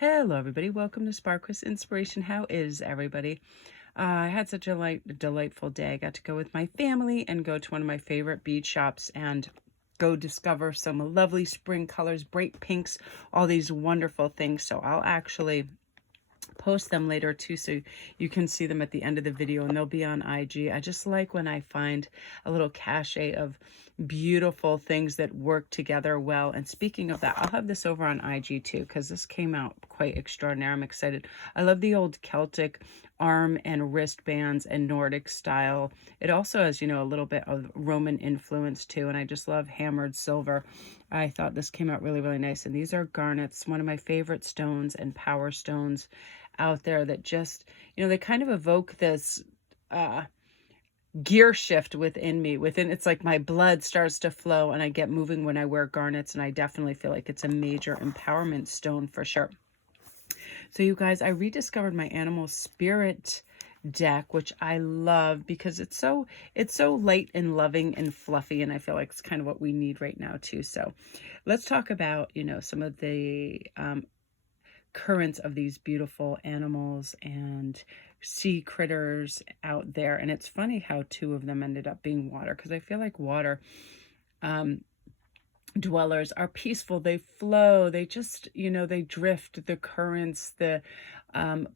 Hello, everybody. Welcome to Sparkles Inspiration. How is everybody? I had such a delightful day. I got to go with my family and go to one of my favorite bead shops and go discover some lovely spring colors, bright pinks, all these wonderful things. So I'll actually post them later too, so you can see them at the end of the video, and they'll be on IG. I just like when I find a little cachet of beautiful things that work together well. And speaking of that, I'll have this over on IG too, because this came out quite extraordinary. I'm excited. I love the old Celtic arm and wristbands and Nordic style. It also has, a little bit of Roman influence too, and I just love hammered silver. I thought this came out really, really nice. And these are garnets, one of my favorite stones and power stones out there that just, they kind of evoke this gear shift within me. It's like my blood starts to flow and I get moving when I wear garnets, and I definitely feel like it's a major empowerment stone for sure. So you guys, I rediscovered my animal spirit deck, which I love because it's so light and loving and fluffy, and I feel like it's kind of what we need right now too. So let's talk about, some of the currents of these beautiful animals and sea critters out there. And it's funny how two of them ended up being water, because I feel like water dwellers are peaceful. They flow. They just, they drift, the currents, the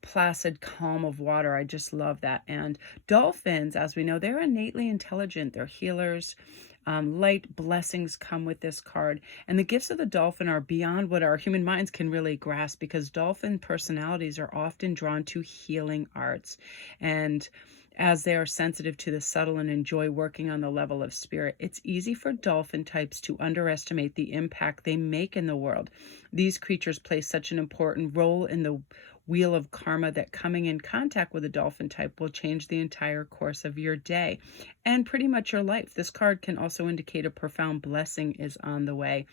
placid calm of water. I just love that. And dolphins, as we know, they're innately intelligent. They're healers. Light blessings come with this card, and the gifts of the dolphin are beyond what our human minds can really grasp, because dolphin personalities are often drawn to healing arts, and as they are sensitive to the subtle and enjoy working on the level of spirit, it's easy for dolphin types to underestimate the impact they make in the world. These creatures play such an important role in the wheel of karma that coming in contact with a dolphin type will change the entire course of your day and pretty much your life. This card can also indicate a profound blessing is on the way.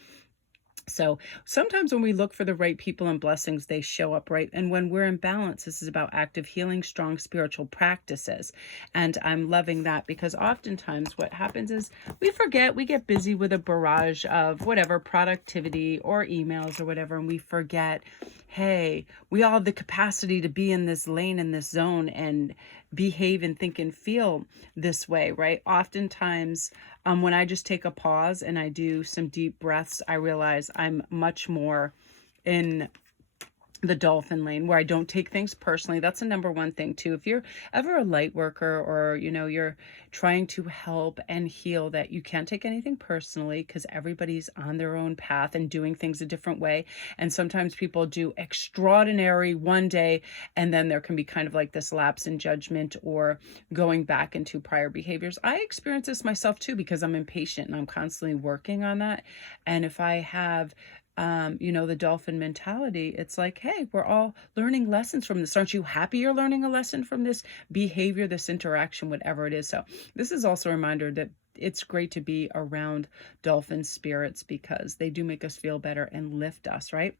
So sometimes when we look for the right people and blessings, they show up, right? And when we're in balance, this is about active healing, strong spiritual practices. And I'm loving that, because oftentimes what happens is we forget, we get busy with a barrage of whatever productivity or emails or whatever, and we forget, hey, we all have the capacity to be in this lane, in this zone, and behave and think and feel this way, right? Oftentimes, when I just take a pause and I do some deep breaths, I realize I'm much more in the dolphin lane, where I don't take things personally. That's a number one thing too. If you're ever a light worker, or you're trying to help and heal, that you can't take anything personally, because everybody's on their own path and doing things a different way. And sometimes people do extraordinary one day, and then there can be kind of like this lapse in judgment or going back into prior behaviors. I experience this myself too, because I'm impatient and I'm constantly working on that. And if I have the dolphin mentality, it's like, hey, we're all learning lessons from this. Aren't you happy you're learning a lesson from this behavior, this interaction, whatever it is? So this is also a reminder that it's great to be around dolphin spirits, because they do make us feel better and lift us, right?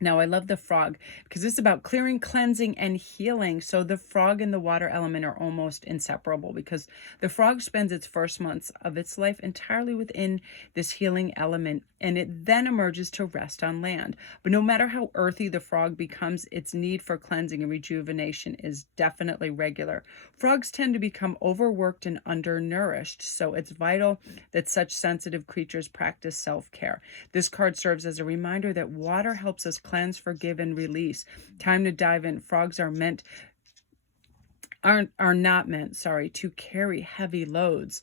Now, I love the frog, because this is about clearing, cleansing, and healing. So the frog and the water element are almost inseparable, because the frog spends its first months of its life entirely within this healing element, and it then emerges to rest on land. But no matter how earthy the frog becomes, its need for cleansing and rejuvenation is definitely regular. Frogs tend to become overworked and undernourished, so it's vital that such sensitive creatures practice self-care. This card serves as a reminder that water helps us cleanse, forgive, and release. Time to dive in. Frogs are not meant to carry heavy loads.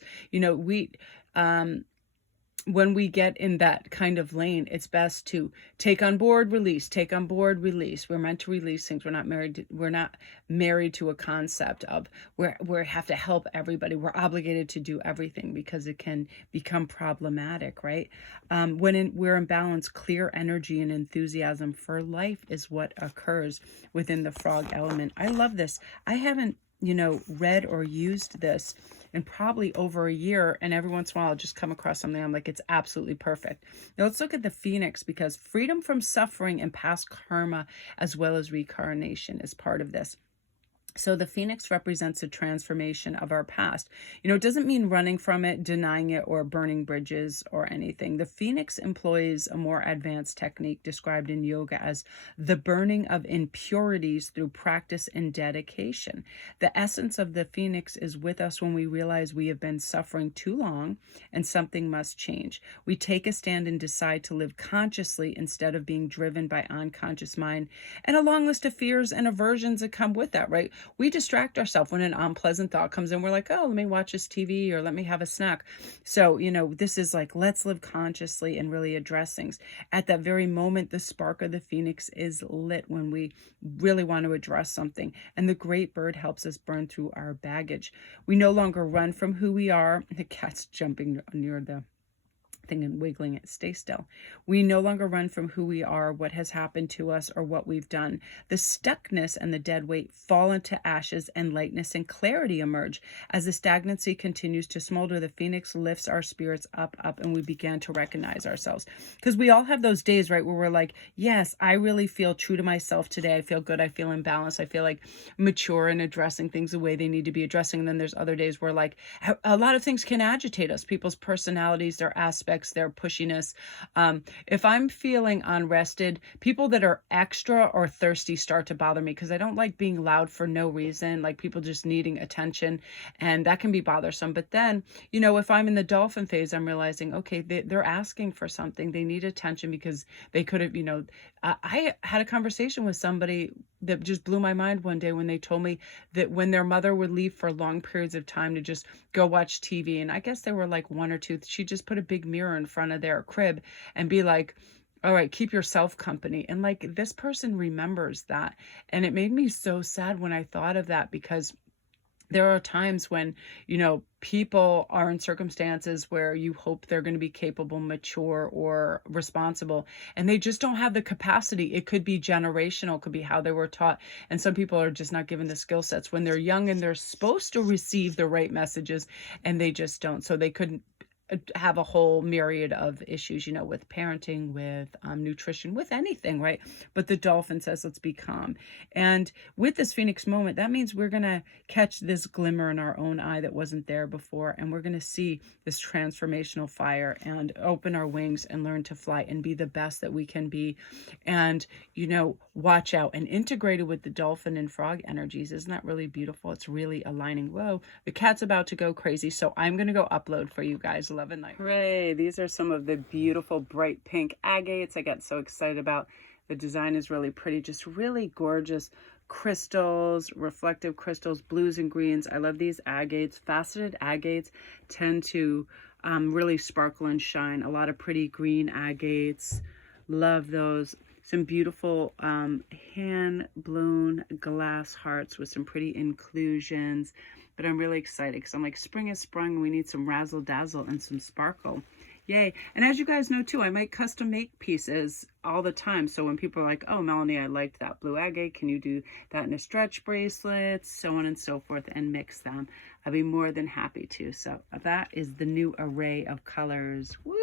When we get in that kind of lane, it's best to take on board, release, take on board, release. We're meant to release things. We're not married to a concept of we have to help everybody. We're obligated to do everything, because it can become problematic, right? When we're in balance, clear energy and enthusiasm for life is what occurs within the frog element. I love this. I haven't read or used this in probably over a year, and every once in a while I'll just come across something I'm like, it's absolutely perfect. Now let's look at the phoenix, because freedom from suffering and past karma, as well as reincarnation, is part of this. So the phoenix represents a transformation of our past. It doesn't mean running from it, denying it, or burning bridges or anything. The phoenix employs a more advanced technique described in yoga as the burning of impurities through practice and dedication. The essence of the phoenix is with us when we realize we have been suffering too long and something must change. We take a stand and decide to live consciously instead of being driven by unconscious mind and a long list of fears and aversions that come with that, right? We distract ourselves when an unpleasant thought comes in. We're like, oh, let me watch this TV or let me have a snack. So, this is like, let's live consciously and really address things. At that very moment, the spark of the phoenix is lit when we really want to address something. And the great bird helps us burn through our baggage. We no longer run from who we are. The cat's jumping near the thing and wiggling it. Stay still. We no longer run from who we are, what has happened to us, or what we've done. The stuckness and the dead weight fall into ashes, and lightness and clarity emerge. As the stagnancy continues to smolder, the phoenix lifts our spirits up, and we begin to recognize ourselves. Because we all have those days, right, where we're like, yes, I really feel true to myself today. I feel good. I feel in balance. I feel like mature and addressing things the way they need to be addressing. And then there's other days where like a lot of things can agitate us, people's personalities, their aspects, their pushiness. If I'm feeling unrested, people that are extra or thirsty start to bother me because I don't like being loud for no reason, like people just needing attention, and that can be bothersome. But then, if I'm in the dolphin phase, I'm realizing, okay, they're asking for something. They need attention because they could have, I had a conversation with somebody that just blew my mind one day when they told me that when their mother would leave for long periods of time to just go watch TV, and I guess they were like one or two, she just put a big mirror in front of their crib and be like, all right, keep yourself company. And like this person remembers that. And it made me so sad when I thought of that, because there are times when, people are in circumstances where you hope they're going to be capable, mature, or responsible, and they just don't have the capacity. It could be generational, could be how they were taught. And some people are just not given the skill sets when they're young and they're supposed to receive the right messages, and they just don't. So they couldn't have a whole myriad of issues, with parenting, with nutrition, with anything, right? But the dolphin says, let's be calm. And with this phoenix moment, that means we're going to catch this glimmer in our own eye that wasn't there before. And we're going to see this transformational fire and open our wings and learn to fly and be the best that we can be. And, watch out and integrated with the dolphin and frog energies. Isn't that really beautiful? It's really aligning. Whoa, the cat's about to go crazy. So I'm going to go upload for you guys. Love and light. Hooray. These are some of the beautiful bright pink agates I got so excited about. The design is really pretty, just really gorgeous crystals, reflective crystals, blues and greens. I love these agates. Faceted agates tend to really sparkle and shine. A lot of pretty green agates. Love those. Some beautiful hand-blown glass hearts with some pretty inclusions. But I'm really excited because I'm like, spring has sprung and we need some razzle dazzle and some sparkle. Yay. And as you guys know too, I make custom make pieces all the time. So when people are like, oh, Melanie, I liked that blue agate, can you do that in a stretch bracelet, so on and so forth, and mix them, I'd be more than happy to. So that is the new array of colors. Woo!